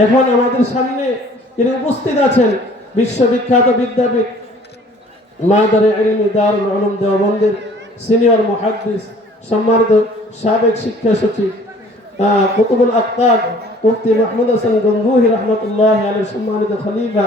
এখন আমাদের সামনে যিনি উপস্থিত আছেন বিশ্ববিখ্যাত বিদ্যাপীঠ মাদারে ইলমি দারুল উলুম দেওবন্দের সিনিয়র মুহাদ্দিস সম্মানিত সাবেক শিক্ষা সচিব কুতুবুল আকতাব মুফতি মাহমুদ হাসান গঙ্গুহি রহমতুল্লাহ আলাইহি সম্মানিত খলিফা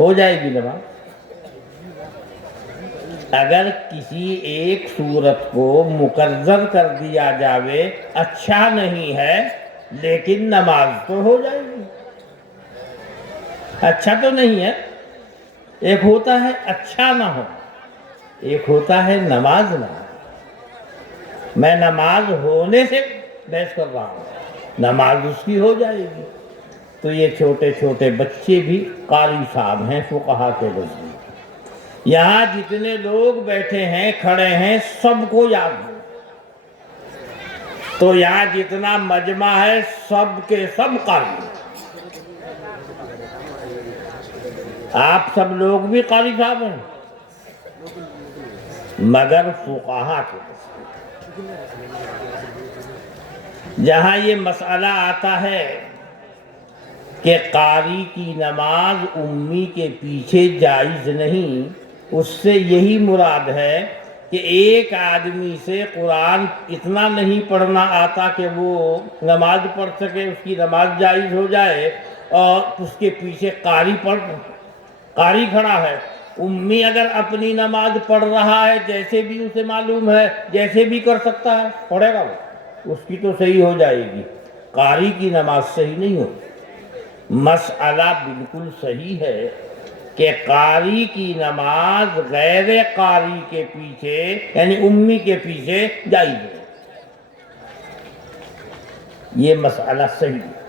ہو جائے گی نماز۔ اگر کسی ایک صورت کو مقرر کر دیا جاوے اچھا نہیں ہے لیکن نماز تو ہو جائے گی۔ اچھا تو نہیں ہے، ایک ہوتا ہے اچھا نہ ہو، ایک ہوتا ہے نماز نہ ہو۔ میں نماز ہونے سے بحث کر رہا ہوں، نماز اس کی ہو جائے گی۔ تو یہ چھوٹے چھوٹے بچے بھی قاری صاحب ہیں فقہا کے نزدیک۔ یہاں جتنے لوگ بیٹھے ہیں کھڑے ہیں سب کو یاد ہے، تو یہاں جتنا مجمع ہے سب کے سب قاری ہیں۔ آپ سب لوگ بھی قاری صاحب ہیں مگر فقہا کے نزدیک۔ جہاں یہ مسئلہ آتا ہے کہ قاری کی نماز امی کے پیچھے جائز نہیں، اس سے یہی مراد ہے کہ ایک آدمی سے قرآن اتنا نہیں پڑھنا آتا کہ وہ نماز پڑھ سکے، اس کی نماز جائز ہو جائے، اور اس کے پیچھے قاری کھڑا ہے۔ امی اگر اپنی نماز پڑھ رہا ہے جیسے بھی اسے معلوم ہے، جیسے بھی کر سکتا ہے، پڑھے گا وہ، اس کی تو صحیح ہو جائے گی، قاری کی نماز صحیح نہیں ہوگی۔ مسئلہ بالکل صحیح ہے کہ قاری کی نماز غیر قاری کے پیچھے یعنی امی کے پیچھے جائز ہے، یہ مسئلہ صحیح ہے۔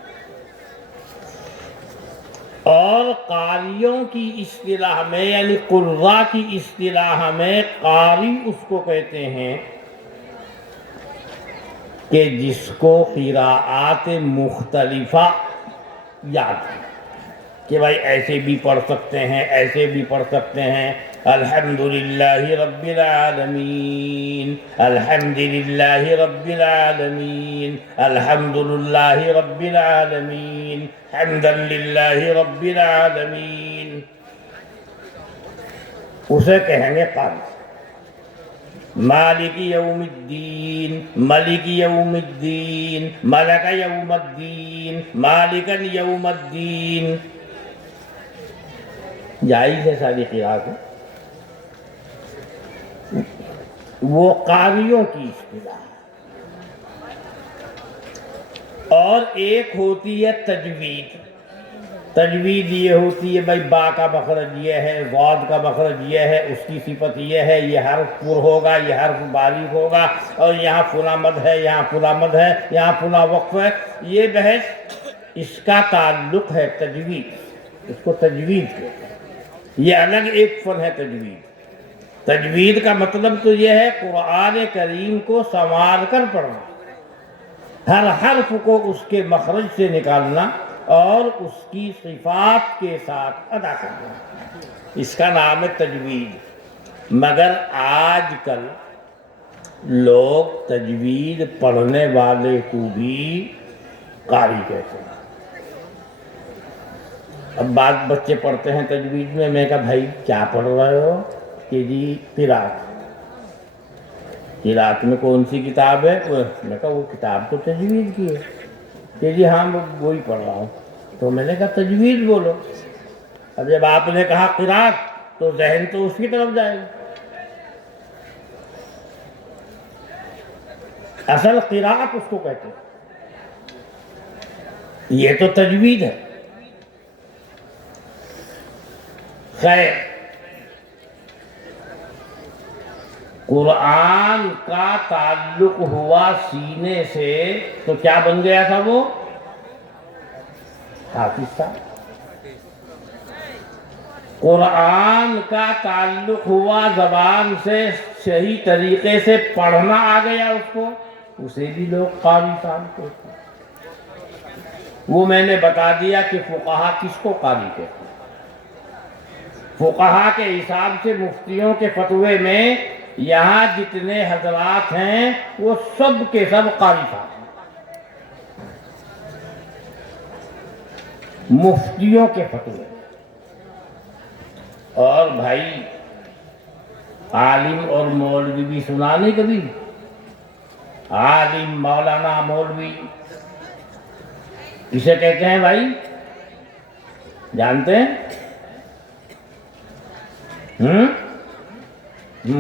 اور قاریوں کی اصطلاح میں یعنی قراء کی اصطلاح میں قاری اس کو کہتے ہیں کہ جس کو قراءات مختلفہ یاد ہے، کہ بھائی ایسے بھی پڑھ سکتے ہیں، ایسے بھی پڑھ سکتے ہیں۔ الحمدللہ رب العالمین، الحمدللہ رب العالمین، الحمدللہ رب العالمین، حمدا للہ رب العالمین، اسے کہیں گے قاری۔ مالک یوم الدین، ملک یوم الدین، ملک یوم الدین، مالکن یوم الدین، جائز ہے ساری قراءت، وہ قاریوں کی اصطلاح ہے۔ اور ایک ہوتی ہے تجوید۔ تجوید یہ ہوتی ہے بھائی با کا مخرج یہ ہے، ضاد کا مخرج یہ ہے، اس کی صفت یہ ہے، یہ حرف پر ہوگا، یہ حرف باریک ہوگا، اور یہاں فلاں مد ہے، یہاں فلاں مد ہے، یہاں فلاں وقف ہے۔ یہ بحث اس کا تعلق ہے تجوید، اس کو تجوید کہتے ہیں، یہ الگ ایک فن ہے تجوید۔ تجوید کا مطلب تو یہ ہے قرآن کریم کو سنوار کر پڑھنا، ہر حرف کو اس کے مخرج سے نکالنا اور اس کی صفات کے ساتھ ادا کرنا، اس کا نام ہے تجوید۔ مگر آج کل لوگ تجوید پڑھنے والے کو بھی قاری کہتے ہیں۔ اب بعض بچے پڑھتے ہیں تجوید میں کہا بھائی کیا پڑھ رہے ہو؟ کہ جی قرات۔ قرات میں کون سی کتاب ہے؟ میں کہا وہ کتاب تو تجوید کی ہے۔ کہ جی ہاں وہی پڑھ رہا ہوں۔ تو میں نے کہا تجوید بولو۔ اب جب آپ نے کہا قرات تو ذہن تو اس کی طرف جائے گا۔ اصل قرات اس کو کہتے ہیں، یہ تو تجوید ہے۔ خیر، قرآن کا تعلق ہوا سینے سے تو کیا بن گیا تھا وہ؟ حافظ صاحب۔ قرآن کا تعلق ہوا زبان سے، صحیح طریقے سے پڑھنا آ گیا اس کو، اسے بھی لوگ قاری صاحب کہتے ہیں۔ وہ میں نے بتا دیا کہ فقہا کس کو قاری کہتے ہیں۔ فقہا کے حساب سے مفتیوں کے فتوے میں یہاں جتنے حضرات ہیں وہ سب کے سب قاری صاحب ہیں، مفتیوں کے فتوے۔ اور بھائی عالم اور مولوی بھی سنا نہیں کبھی؟ عالم مولانا مولوی کسے کہتے ہیں بھائی؟ جانتے ہیں؟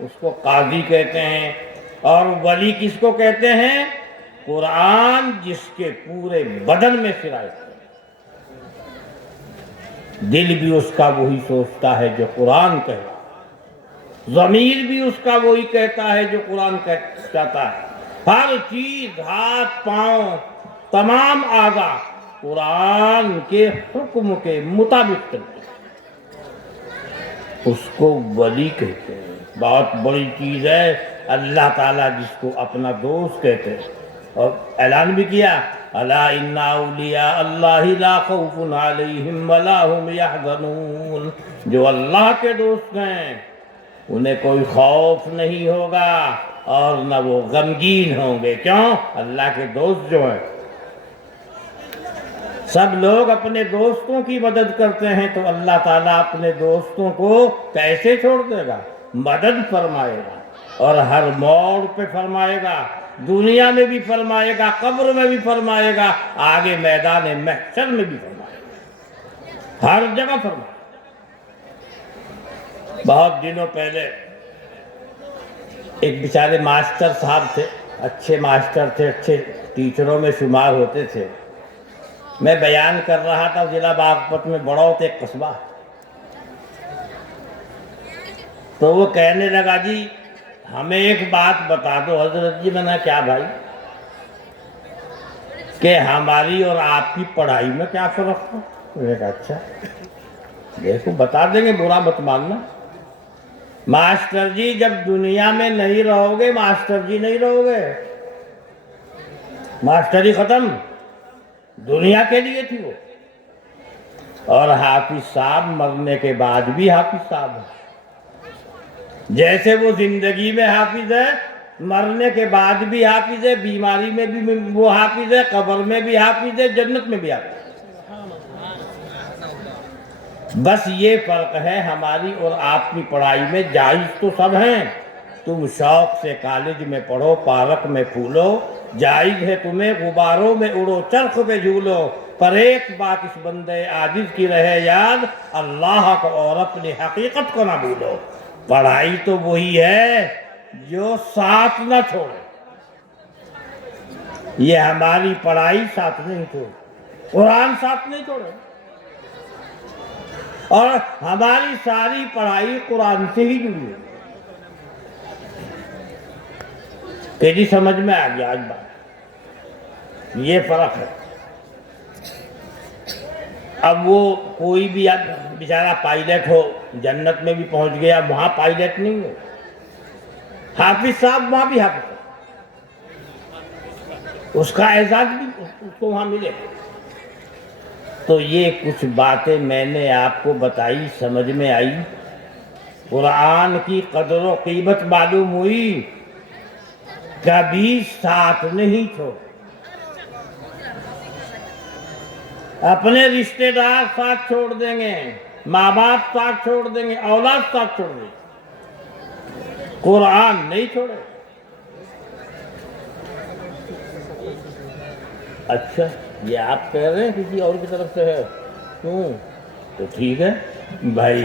اس کو قاضی کہتے ہیں. اور ولی کس کو کہتے ہیں؟ قرآن جس کے پورے بدن میں سرایت کرے. دل بھی اس کا وہی سوچتا ہے جو قرآن کہے، ضمیر بھی اس کا وہی کہتا ہے جو قرآن کہتا ہے. ہر چیز، ہاتھ پاؤں، تمام اعضاء قرآن کے حکم کے مطابق چلتے ہیں. اس کو ولی کہتے ہیں. بہت بڑی چیز ہے اللہ تعالیٰ جس کو اپنا دوست کہتے ہیں. اور اعلان بھی کیا، الا ان اولیاء اللہ لا خوف علیہم ولا هم یحزنون. جو اللہ کے دوست ہیں انہیں کوئی خوف نہیں ہوگا اور نہ وہ غمگین ہوں گے. کیوں؟ اللہ کے دوست جو ہیں. سب لوگ اپنے دوستوں کی مدد کرتے ہیں تو اللہ تعالیٰ اپنے دوستوں کو کیسے چھوڑ دے گا؟ مدد فرمائے گا، اور ہر موڑ پہ فرمائے گا. دنیا میں بھی فرمائے گا، قبر میں بھی فرمائے گا، آگے میدان محشر میں بھی فرمائے گا. ہر جگہ فرمائے گا. بہت دنوں پہلے ایک بیچارے ماسٹر صاحب تھے، اچھے ماسٹر تھے، اچھے ٹیچروں میں شمار ہوتے تھے. میں بیان کر رہا تھا ضلع باغپت میں بڑوت ایک قصبہ ہے. تو وہ کہنے لگا جی ہمیں ایک بات بتا دو. حضرت جی. میں نے کیا بھائی؟ کہ ہماری اور آپ کی پڑھائی میں کیا فرق ہے؟ میں نے کہا اچھا دیکھو بتا دیں گے، برا مت ماننا. ماسٹر جی جب دنیا میں نہیں رہو گے ماسٹر جی نہیں رہو گے. ماسٹری ختم، دنیا کے لیے تھی وہ. اور حافظ صاحب مرنے کے بعد بھی حافظ صاحب ہے. جیسے وہ زندگی میں حافظ ہے، مرنے کے بعد بھی حافظ ہے، بیماری میں بھی وہ حافظ ہے، قبر میں بھی حافظ ہے، جنت میں بھی حافظ ہے. بس یہ فرق ہے ہماری اور آپ کی پڑھائی میں. جائز تو سب ہیں، تم شوق سے کالج میں پڑھو، پارک میں پھولو، جائز ہے تمہیں غباروں میں اڑو، چرخ پہ جھولو، پر ایک بات اس بندے عاجز کی رہے یاد، اللہ کو اور اپنی حقیقت کو نہ بھولو. پڑھائی تو وہی ہے جو ساتھ نہ چھوڑے. یہ ہماری پڑھائی ساتھ نہیں چھوڑے، قرآن ساتھ نہیں چھوڑے. اور ہماری ساری پڑھائی قرآن سے ہی جڑی ہے. کہ جی سمجھ میں آ گیا آج بات. یہ فرق ہے. اب وہ کوئی بھی بیچارہ پائلٹ ہو، جنت میں بھی پہنچ گیا، وہاں پائلٹ نہیں ہو. حافظ صاحب وہاں بھی حافظ، اس کا اعزاز بھی اس کو وہاں ملے. تو یہ کچھ باتیں میں نے آپ کو بتائی، سمجھ میں آئی. قرآن کی قدر و قیمت معلوم ہوئی. کبھی ساتھ نہیں چھوڑ. اپنے رشتہ دار ساتھ چھوڑ دیں گے، ماں باپ ساتھ چھوڑ دیں گے، اولاد ساتھ چھوڑ دیں گے، قرآن نہیں چھوڑے. اچھا یہ آپ کہہ رہے ہیں کسی اور کی طرف سے ہے؟ کیوں؟ تو ٹھیک ہے بھائی،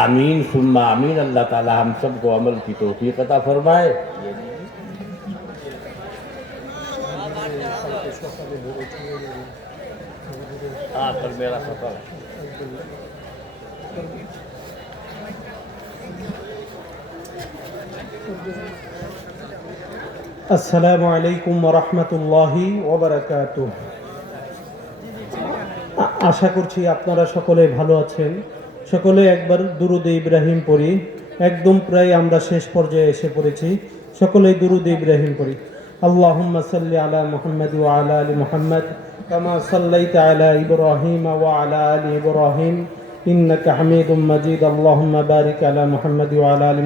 آمین ثم آمین. اللہ تعالی ہم سب کو عمل کی توفیق عطا فرمائے. ہاں پر میرا سفر আসসালামু আলাইকুম ওরহমতুল্লাহি ওবারাকাতুহ। আশা করছি আপনারা সকলে ভালো আছেন। সকলে একবার দুরুদ ইব্রাহিম পড়ি। একদম প্রায় আমরা শেষ পর্যায়ে এসে পড়েছি। সকলে দুরুদ ইব্রাহিম পড়ি। আল্লাহুম্মা সাল্লি আলা মুহাম্মাদ ওয়া আলা আলি মুহাম্মাদ কামা সাল্লাইতা আলা ইব্রাহিম ওয়া আলা আলি ইব্রাহিম ইন্নাকা হামিদুম মাজিদ। আল্লাহুম্মা বারিক আলা মুহাম্মাদ ওয়া আলা আলি